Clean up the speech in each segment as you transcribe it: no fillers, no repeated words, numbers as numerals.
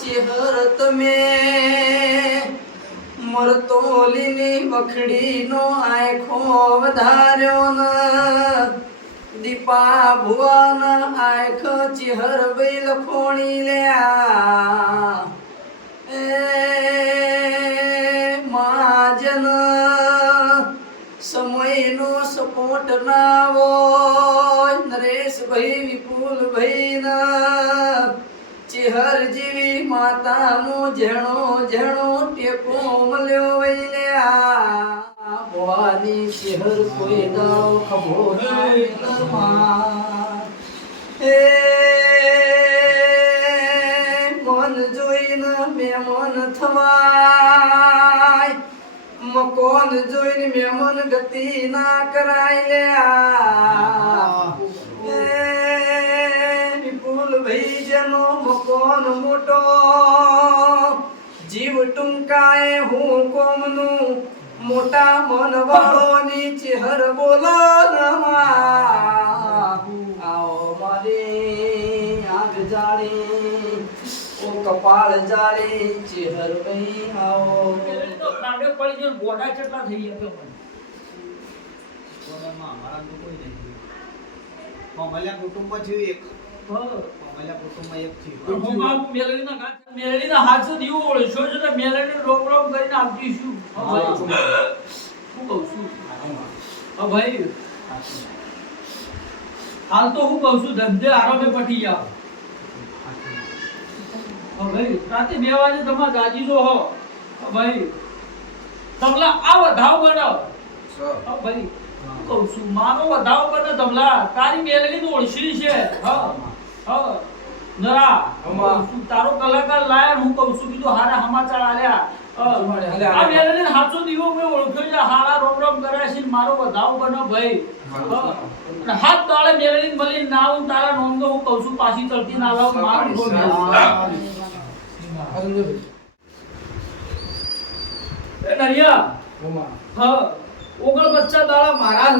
ચેહર તમે મરતોલીની વખડીનો આંખો વધાર્યો ન દીપા ભુવન આંખ ચેહર બૈલ ખોણી લ્યા એ માજન સમયનો સપોર્ટ ના હોય નરેશભાઈ વિપુલભાઈ ના ચેહર જેવી માતાનો જેણો જેણો ટેકો મળ્યો વૈલ્યા ભવાની ચેહર કોઈ દાવ ખભો હે મન જોઈને મેમન થવાય મકોન જોઈને મેમન ગતિ ના કરાય લ્યા ભાઈ જેનો મકોન મોટો જીવ ટૂંકાએ હું કોમનું મોટા મન વાળોની ચેહર બોલો આવો મારે આગ જાળે ઓ કપાળ જાળે ચેહર ભાઈ આવો તો કાંડે પડી ગયો બોડા કેટલા થઈ ગયા મને બોડામાં અમારા તો કોઈ નહીં કોમલ્યા કુટુંબ છે એક કોમલ્યા કુટુંબ એક છે હું મેલડીના હાથ દીવો ઓળશો છે તો મેલડી રોમ રોમ કરીને આપતી છું શું કહું છું ભાઈ હાલ તો હું કહું છું ધંધે આરામે પટી જાવ ભાઈ રાતે 2 વાગે તમારે ગાજી જો હો ભાઈ તમલા આ વધાવ બનાવ ભાઈ કહું છું મારો વધાવ બને તમલા તારી મેલડી નું ઓળશી છે નરા હું તારો કલાકાર લાયા હું કહું છું કીધું હારા સમાચાર આલ્યા આ મેલડી હાચો દીવો મે ઓળખ્યો છે હારા રોમ રોમ કરે છે મારો વધાવ બને ભાઈ અને હાથ દાડે મેલડી મળી ના હું તારા નોમ તો હું કહું છું પાછી ચડતી ના લાવ મારું ગોળ એ નરિયા ઓગળ બચ્ચા દાડા મારા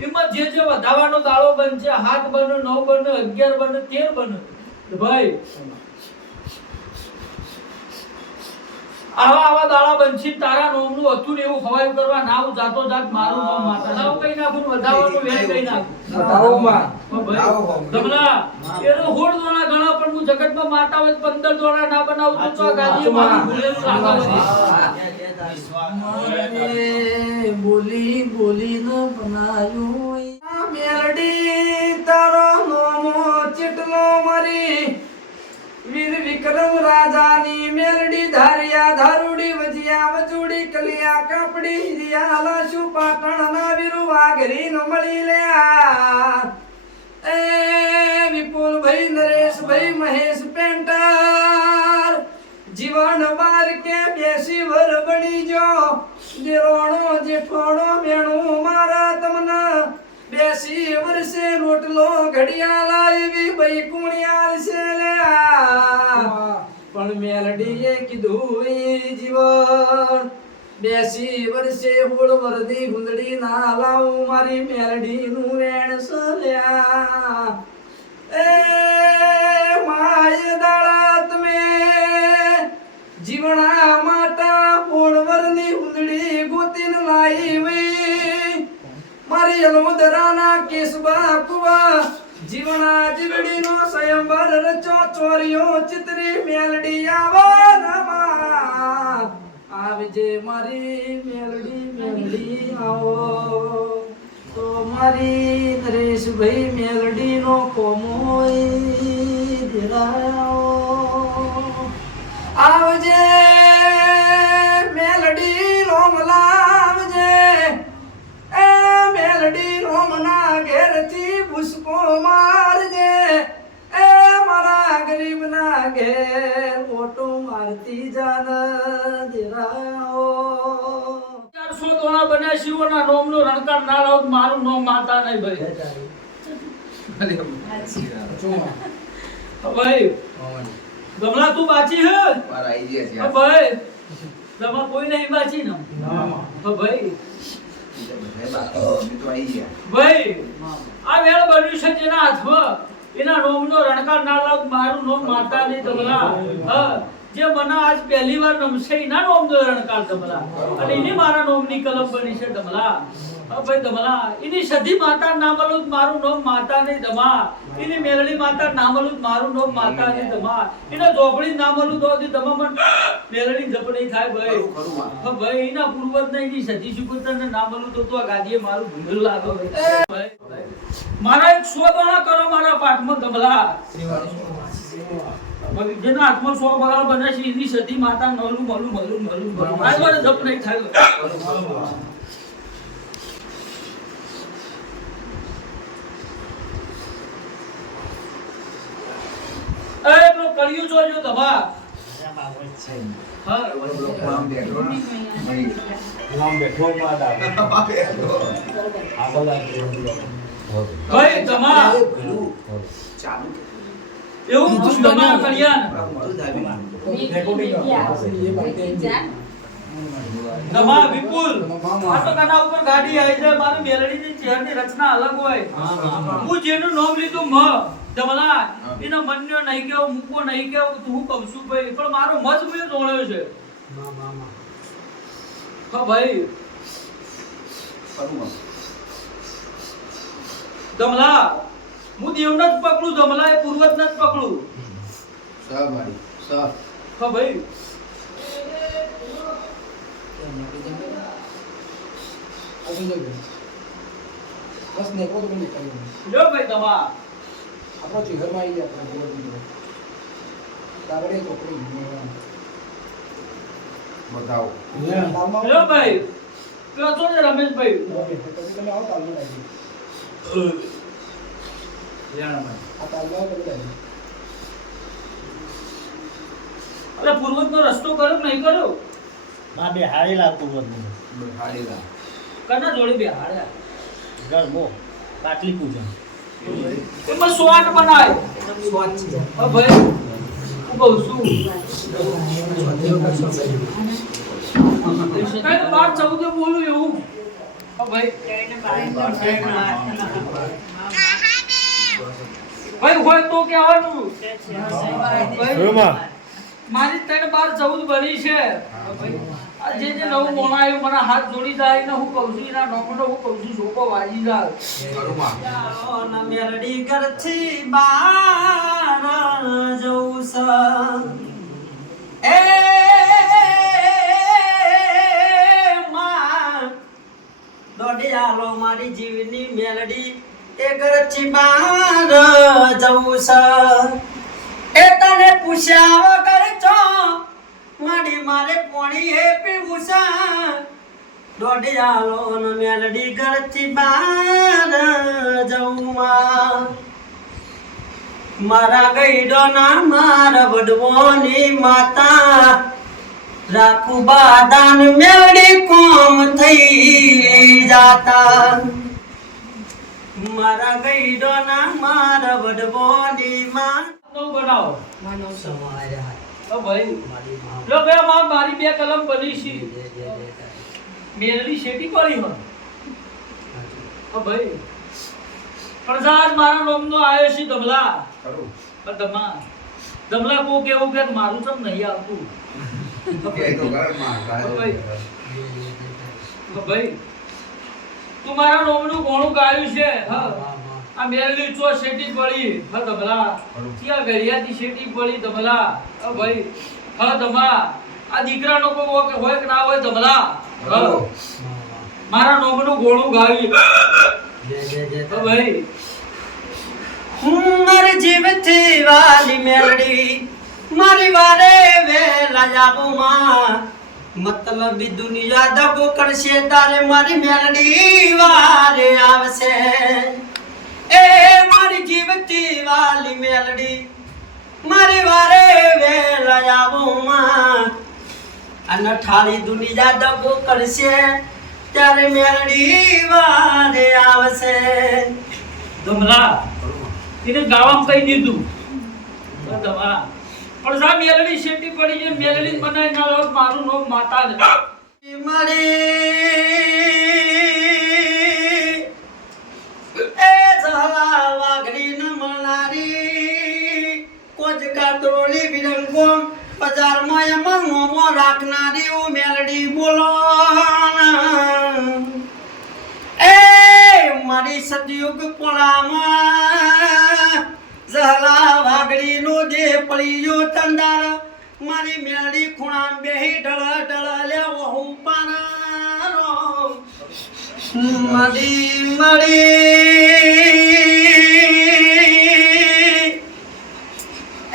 એમાં જે જે વધાવાનો દાડો બનશે 7 બને 9 બને 11 બને 13 બને ભાઈ આવા દાડા બનશે તારા નોમનું હતું ને એવું ખવાયું કરવા ના હું જાતો જાત મારું નામ માતા ના કઈ નાખું વધાવાનો વેણ કઈ નાખું બતાવો માં દમલા એનો હોડ દોણા ઘણા પણ હું જગતમાં માતા હોય 15 દોણા ના બનાવું તો ગાદી મારું ભૂલેલું લાગે બોલી બોલી ન બનાયું મેલડી તારો નોમો ચિટલો મારી વીર વિક્રમ રાજાની મેલડી ધારિયા ધારુડી વજિયા વજુડી કલિયા કાપડી હિરિયા લાશુ પાટણ ના વીરુ વાઘરી નો મળી લ્યા એ વિપુલભાઈ નરેશભાઈ મહેશ પેન્ટર જીવન બાર કે બેસી વર બની જો દેરોણો જેઠોણો મેણું મારા તમને બેસી વર્ષે રોટલો ઘડિયા લાવી બઈ કુણિયાલ છે લ્યા પણ મેલડીએ કીધું એ જીવન બેસી વર્ષે હોળ વરદી ગુંદડી ના લાવું મારી મેલડી નું વેણ સલ્યા એ માય દાડા તમે જીવણા માટા હોળવરની ઉંદડી ગોતીન લાવી મારી અલોદરાના કેસબા કુવા જીવણા જીવડીનો સ્વયંવર રચો ચોરીઓ ચિત્રી મેલડી આવનમાં આવજે મારી મેલડી મેલડી આવો તો મારી નરેશભાઈ મેલડીનો કોમોય દેરાયો આવજે મેલડી રોમલાવજે એ મેલડી રોમના ઘેરથી ભૂસકો મારજે એ મારા ગરીબના ઘેર ઓટો મારતી જાન દેરાઓ 400 દોણા બન્યા શિવના નોમનો રણકાર ના લાવ મારું નોમ માતા નહીં ભાઈ ભાઈ ગમલા તું બાચી હે મારા આઈ ગયા છે ભાઈ તમાર કોઈ નહીં બાચી ને ના ભાઈ બધા બાકી તો આઈ ગયા ભાઈ આ વેળ બન્યું છે જેના હાથમાં એના નોમનો રણકાર ના લાવ મારું નોમ માતા ને ધમલા જે મને આજ પહેલી વાર નમશે એના નોમનો રણકાર ધમલા અને એની મારા નોમની કલમ બની છે ધમલા ભાઈ ધમલા એની સધી માતા નામલું મારું નોમ માતા ને ધમા એની મેલડી માતા નામલું મારું નોમ માતા ને ધમા એના ઝોપડી નામલું તો ધમા મન મેલડી જપડી થાય ભાઈ ભાઈ એના પૂર્વજ ને એની સધી સુપુત્ર ને નામલું તો આ ગાદીએ મારું ભૂંડું લાગો ભાઈ મારા એક શોધવાના કરો મારા પાઠમાં ધમલા જેના હાથમાં 100 બગાડ બને છે એની સધી માતા નલું મલું આ વાર જપ નહીં થાય એ પેલો કળિયું જોજો ધબા હા ભાઈ ધમા એવું ધમા કલ્યાણ ધમા વિપુલ આ તો કના ઉપર ગાડી આવી છે મારી મેલડીની ચહેરની રચના અલગ હોય હું જેનું નામ લીધું મ ધમલા એના મનનો નહીં કેવું મૂકો નહીં કેવું હું કહું છું ભાઈ પણ મારો મત મેં જોડ્યો છે હા ભાઈ ધમલા હું દેવને જ પકડું ધમલા એ પૂર્વજ ને જ પકડું હા ભાઈ લો ભાઈ ધમા આપણો જીગરમાં આવી ગયા તારડે ચોકડી બતાવો લો ભાઈ પેલા તો ને રમેશભાઈ તમે આવો તાલમાં લાગી આ તાલમાં કરી અરે પૂર્વજનો રસ્તો કર્યો કે નહીં કર્યો માં બે હારી લાગતું બધું હાડીલા કના જોડે બે હાડ્યા ગરબો કાટલી પૂજા એમાં સ્વાટ બનાય હા ભાઈ હું કહું છું કઈ બાર ચૌદે બોલું એવું હા ભાઈ ભાઈ હોય તો કહેવાનું મારી 3 બાર 14 બની છે આ જે નવું મોણા આવ્યું મને હાથ જોડી જાય ને હું કહું છું એના નોકડો હું કહું છું સોકો વાજી જાય મેલડી કરછી બાર જઉસ એ માં દોડી આલો મારી જીવની મેલડી એ કરછી બાર જઉસ એ તને પૂછ્યા વગર ચો માડી મારે પોણી હે પીવુસા દોડી આલો ન મેલડી ઘરથી બાર જઉમાં મારા ગઈડો ના માર વડવોની માતા રાખું બાદાન મેલડી કોમ થઈ જાતા મારા ગઈડો ના માર વડવોની માતા નો બનાવો માનો સમાય ઓ ભાઈ લો બે મારી બે કલમ બની છે મેલડી શેટી પડી હો ઓ ભાઈ પણ આજ મારા નામનો આયો છે ધમલા ખરું ધમલા કો કેવું કે મારું ચમ નહીં આવતું કે તો ઘરમાં ઓ ભાઈ તું મારા નામનું ઘણું ગાયું છે હા આ મેલડી ચો શેટી પડી હા ધમલા ક્યાં ગળિયાથી શેટી પડી ધમલા ઓ ભાઈ હા ધમા આ દીકરાનો કોઈ હોય કે ના હોય ધમલા મારા નોમનું ગોળું ગાવી ઓ ભાઈ મારી જીવથી વાલી મેલડી મારી વારે વેલા જાબુમાં મતલબી દુનિયા દગો કરશે તારે મારી મેલડી વારે આવશે એ મારી જીવતી વાલી મેલડી મારી વારે વેલા જાબુમાં અને ઠાળી દુનિયા દગો કરશે ત્યારે મેલડી વારે આવશે ધમલા એને ગાવામાં કહી દીધું ધમા પણ સા મેલડી શેટી પડી છે મેલડી બનાવી ના લો મારું નામ માતા ને મારી એ ઝાલા વાઘરી ન મળના રાખનારી કોજ કાતરોલી વિરંગોમ બજારમાં એમાં નોમો રાખનારી ઓ મેલડી બોલો એ મારી સતયુગ પોળામાં ઝહલા વાગડીનો દે પડીયો તંદાર મારી મેલડી ખૂણામ બેહી ઢળ ઢળ લેવો હું પારો મળી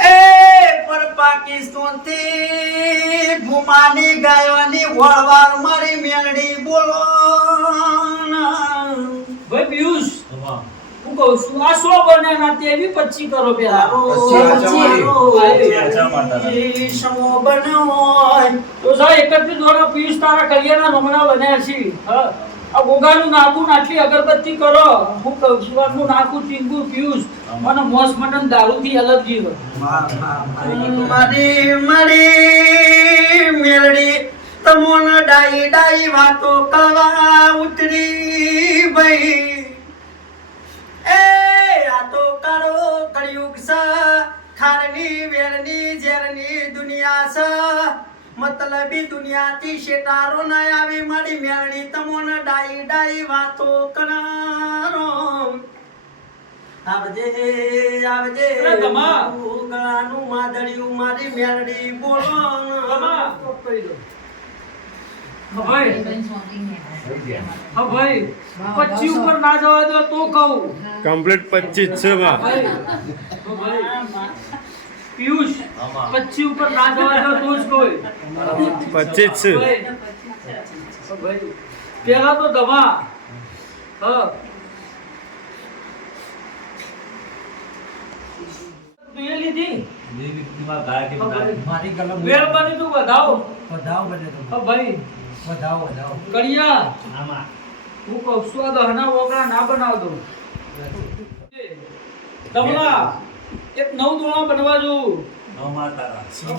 એ પર પાકિસ્તાન થી ભૂમાની ગાયોની વળવાર મારી મેલડી બોલો ભાઈ પિયુષ હું કહું છું આ 100 બન્યા ના તેવી 25 કરો પેલા સમો બનાવો તો સાહેબ 31 દ્વારા પિયુષ તારા કરિયાના નમૂના બન્યા છે હા આ ગોગાનું નાકું આટલી અગરબત્તી કરો હું કહું છું આનું નાકું ચીંગુ પિયુષ મને મોસ મટન દારૂથી એલર્જી હોય મારી મેલડી તમોન ડાઈ ડાઈ વાતો કરવા ઉતરી ભાઈ એ આ તો કરો કળિયુગ સ ખારની વેરની ઝેરની દુનિયા સ મતલબી દુનિયાથી શેટારો ના આવી મારી મેલડી તમોન ડાઈ ડાઈ વાતો કરારો આવજે આવજે ગળાનું માદળિયું મારી મેલડી બોલો ભાઈ 25 ઉપર ના જવા દો તો કહું કમ્પ્લીટ 25 છે માં પિયુષ 25 ઉપર ના જવા દો તો જ કોઈ 25 છે ભાઈ પેલા તો દવા તું એ લીધી વેળ બની તું બધાઓ ભાઈ કડિયા હું કહું છું આ દહના વોકડા ના બનાવતો તમલા એક 9 દોણા બનવા જો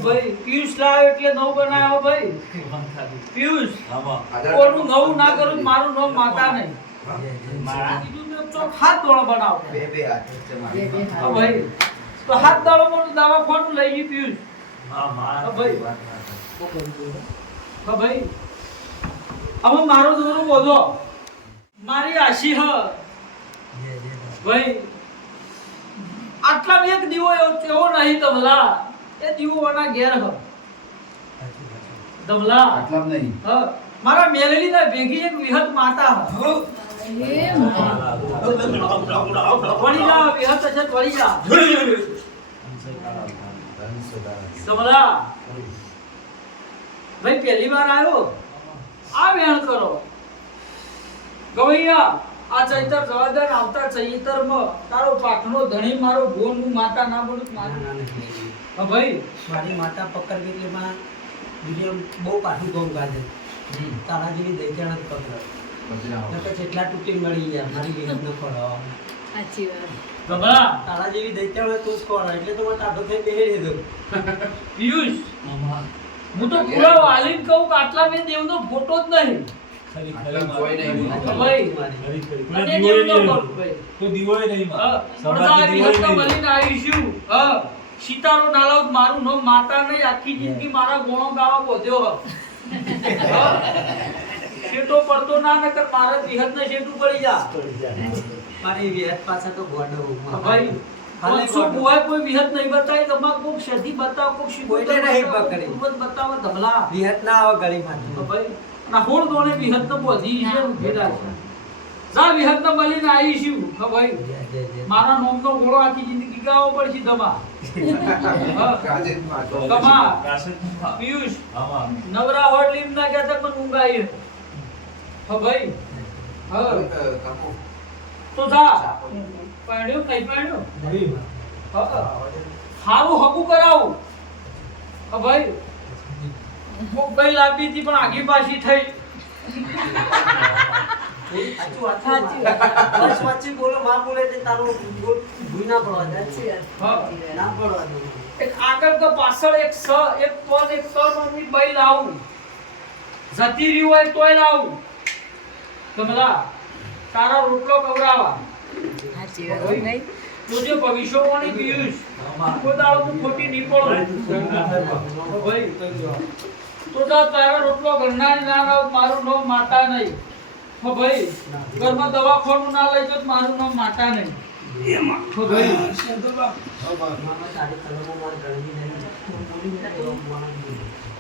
ભાઈ પિયુષ લાવ એટલે 9 બનાવ્યો ભાઈ પિયુષ કોનું 9 ના કરું મારું નામ માતા નહીં કીધું તો ચોક 7 દોણા બનાવો બે હાથ છે મારી ભાઈ તો 7 દાડો માં દવા ખોટું લઈ ગઈ પિયુષ ભાઈ ભાઈ હવે મારો દોરો બોધો મારી આશી હ ભાઈ આટલા એક દીવો એવો નહીં તમલા એ દીવો વાના ઘેર હ તમલા આટલા નહીં હ મારા મેલેલી ના ભેગી એક વિહત માતા હ વળી જા વિહત છે વળી જા તમલા ભાઈ પહેલી વાર આવ્યો આ વેણ કરો ગવૈયા આ ચૈતર જવાદાર આવતા ચૈતરમાં તારો પાખનો ધણી મારો ભોન હું માતા ના બોલું મારું હા ભાઈ મારી માતા પકડ એટલે માં વિડિયો બહુ પાછું ગમ કાઢે તારા જેવી દૈત્યાણ જ પકડ નકર જેટલા તૂટી મળી ગયા મારી વેદ ન ખોળો સાચી વાત ગબા તારા જેવી દૈત્યાણ તો જ ખોળો એટલે તો મને ટાઢો થઈ બેહી દીધો પિયુષ હું તો પૂરા વાલીન કહું કે આટલા મેં દેવનો ફોટો જ નહીં કોઈ નહીં ભાઈ અને દેવનો કરું ભાઈ તો દીવોય નહીં માં બધા વિહત મળીને આવીશું સીતારો નાલાવ મારું નામ માતા નહીં આખી જિંદગી મારા ગુણો ગાવા બોધ્યો શેટો પડતો ના નકર મારા વિહત ને શેટું પડી જા મારી વેદ પાછા તો ગોડો ભાઈ શું બોય કોઈ વિહત નહીં બતાવી તમાર કોક સધી બતાવ કોક કોઈને નહીં પકડી. બતાવો ધમલા વિહત ના આવે ગળી માંથી તો ભાઈ ના હોળ દોણે વિહત તો બોધી છે ઉભેલા છે જા વિહત તો મળીને આવી છું હા ભાઈ મારા નોમનો ગોળો આખી જિંદગી ગાવો પડશે દમા કાજે માતો કમા કાશી પિયુષ આમાં નવરા હોટ લીમ ના કહેતા પણ ઊંઘ આવી હા ભાઈ હા કાકો તો જા પાડ્યો કઈ પાડ્યો હા હારું હકુ કરાવું હા ભાઈ કોક ભાઈ લાંબી હતી પણ આગી પાછી થઈ સાચી બોલો માં બોલે તે તારું ભૂઈ ના પડવા જાય હા ના પડવા દે એક આગળ તો પાછળ એક સ એક પદ એક સ મમ્મી ભાઈ લાવું જતી રહ્યું હોય તોય લાવું કમલા તારા રોટલો કવરાવા સાચી વાત નહીં તો જે ભવિષ્યવાણી પિયુષ કોઈ દાડો તું ખોટી નહીં પડો ભાઈ તો જા તારા રોટલો ઘરના ના રાવ મારું નામ માતા નહીં હો ભાઈ ઘરમાં દવાખાનું ના લઈ તો મારું નામ માતા નહીં હો ભાઈ મામા તારી કલમો માર ગણવી નહીં હું બોલી નહીં તો માણસ